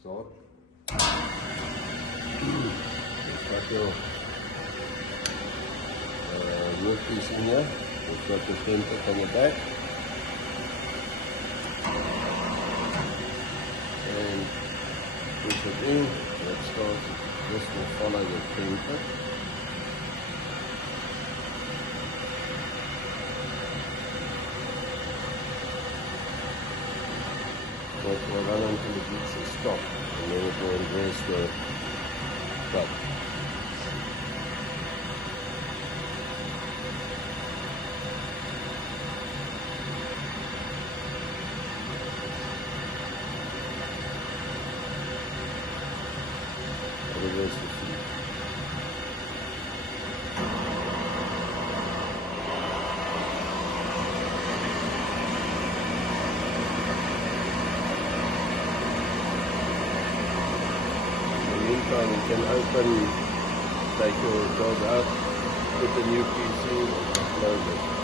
start. Got your workpiece in here. We've got the template on the back. And push it in. Let's start. This will follow the template. It will run until it reaches stop, and then it will embrace the cut. Reverse the feet. You can open, take your job out, put the new piece in, and close it.